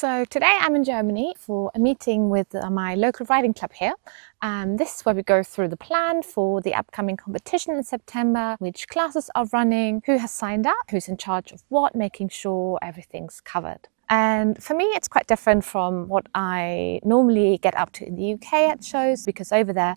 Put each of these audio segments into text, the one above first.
So today I'm in Germany for a meeting with my local riding club here. This is where we go through the plan for the upcoming competition in September, which classes are running, who has signed up, who's in charge of what, making sure everything's covered. And for me, it's quite different from what I normally get up to in the UK at shows, because over there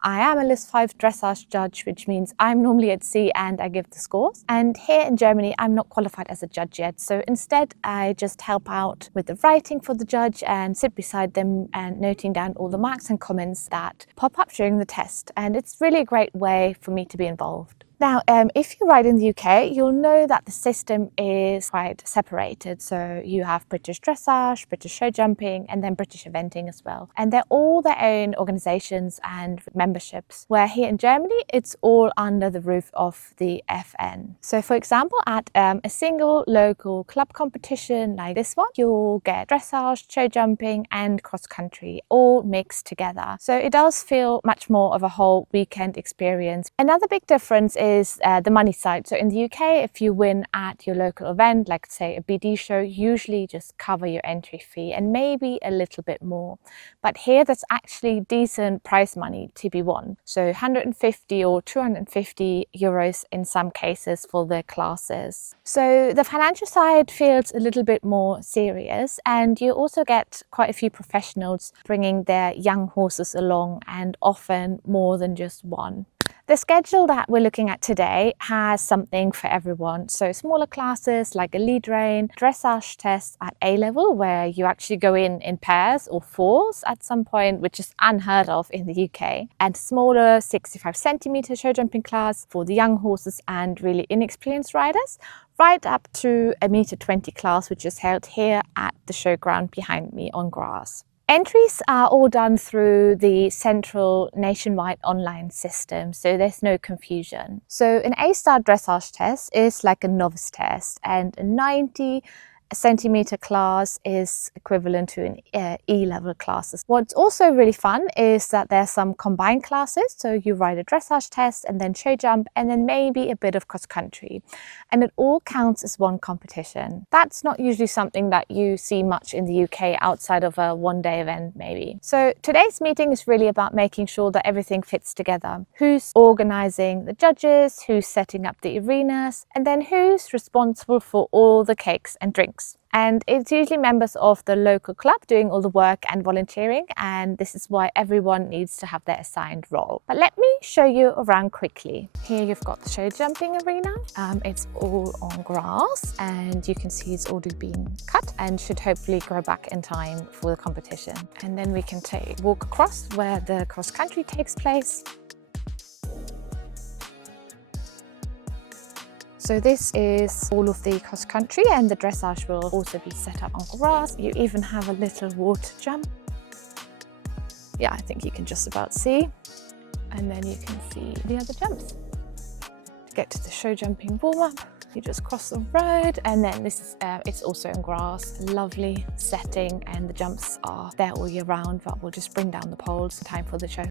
I am a List 5 dressage judge, which means I'm normally at sea and I give the scores. And here in Germany, I'm not qualified as a judge yet. So instead, I just help out with the writing for the judge and sit beside them and noting down all the marks and comments that pop up during the test. And it's really a great way for me to be involved. Now, if you ride in the UK, you'll know that the system is quite separated. So you have British dressage, British show jumping, and then British eventing as well. And they're all their own organizations and memberships, where here in Germany, it's all under the roof of the FN. So for example, at a single local club competition like this one, you'll get dressage, show jumping, and cross country all mixed together. So it does feel much more of a whole weekend experience. Another big difference is the money side. So in the UK, if you win at your local event, like say a BD show, usually just cover your entry fee and maybe a little bit more. But here there's actually decent prize money to be won. So 150 or 250 euros in some cases for the classes. So the financial side feels a little bit more serious, and you also get quite a few professionals bringing their young horses along, and often more than just one. The schedule that we're looking at today has something for everyone. So smaller classes like a lead rein, dressage tests at A level, where you actually go in pairs or fours at some point, which is unheard of in the UK, and smaller 65 centimeter show jumping class for the young horses and really inexperienced riders, right up to a meter 20 class, which is held here at the showground behind me on grass. Entries are all done through the central nationwide online system, so there's no confusion. So an A-star dressage test is like a novice test, and a 90 centimeter class is equivalent to an E-level classes. What's also really fun is that there's some combined classes, so you ride a dressage test and then show jump and then maybe a bit of cross country, and it all counts as one competition. That's not usually something that you see much in the UK outside of a one-day event maybe. So today's meeting is really about making sure that everything fits together. Who's organizing the judges, who's setting up the arenas, and then who's responsible for all the cakes and drinks. And it's usually members of the local club doing all the work and volunteering, and this is why everyone needs to have their assigned role. But let me show you around quickly. Here you've got the show jumping arena. It's all on grass, and you can see it's already been cut and should hopefully grow back in time for the competition. And then we can walk across where the cross country takes place. So this is all of the cross country, and the dressage will also be set up on grass. You even have a little water jump. Yeah, I think you can just about see. And then you can see the other jumps. To get to the show jumping warm-up, you just cross the road, and then this is it's also in grass, lovely setting, and the jumps are there all year round, but we'll just bring down the poles in time for the show.